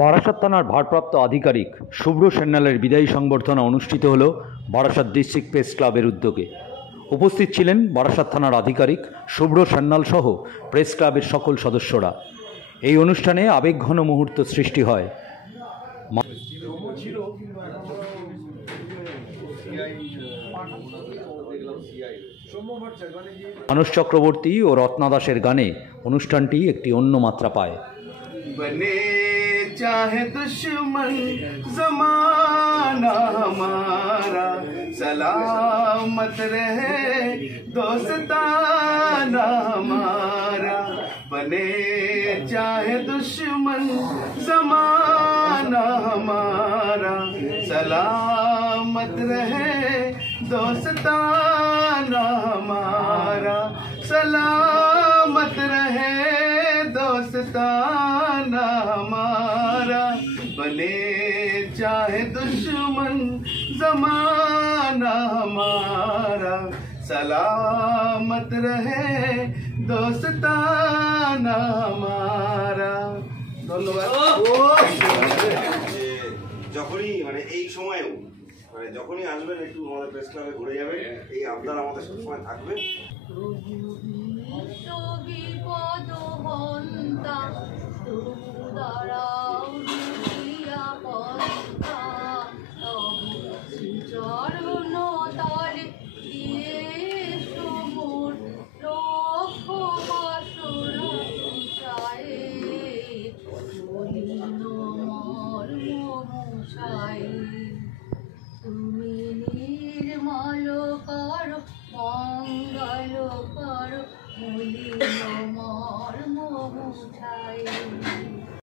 বারাসাত থানার ভারপ্রাপ্ত আধিকারিক শুভ্র সান্যালের বিদায়ী সংবর্ধনা অনুষ্ঠিত হল বারাসাত ডিস্ট্রিক্ট প্রেস ক্লাবের উদ্যোগে। উপস্থিত ছিলেন বারাসাত থানার আধিকারিক শুভ্র সান্যাল সহ প্রেস ক্লাবের সকল সদস্যরা। এই অনুষ্ঠানে আবেগঘন মুহূর্ত সৃষ্টি হয়। মানস চক্রবর্তী ও রত্না দাসের গানে অনুষ্ঠানটি একটি অন্য মাত্রা পায়। बने चाहे दुश्मन जमाना हमारा, सलामत रहे दोस्ताना हमारा। बने चाहे दुश्मन जमाना हमारा, सलामत रहे दोस्ताना हमारा। सलामत रहे दोस्ताना हमारा। बने चाहे दुश्मन जमाना हमारा, सलामत रहे दोस्ताना हमारा। যখনই এই সময়েও যখনই আসবেন একটু আমাদের প্রেস ক্লাবে ঘুরে যাবেন, এই আবদার আমাদের সবসময় থাকবে। বিপদ হন্তা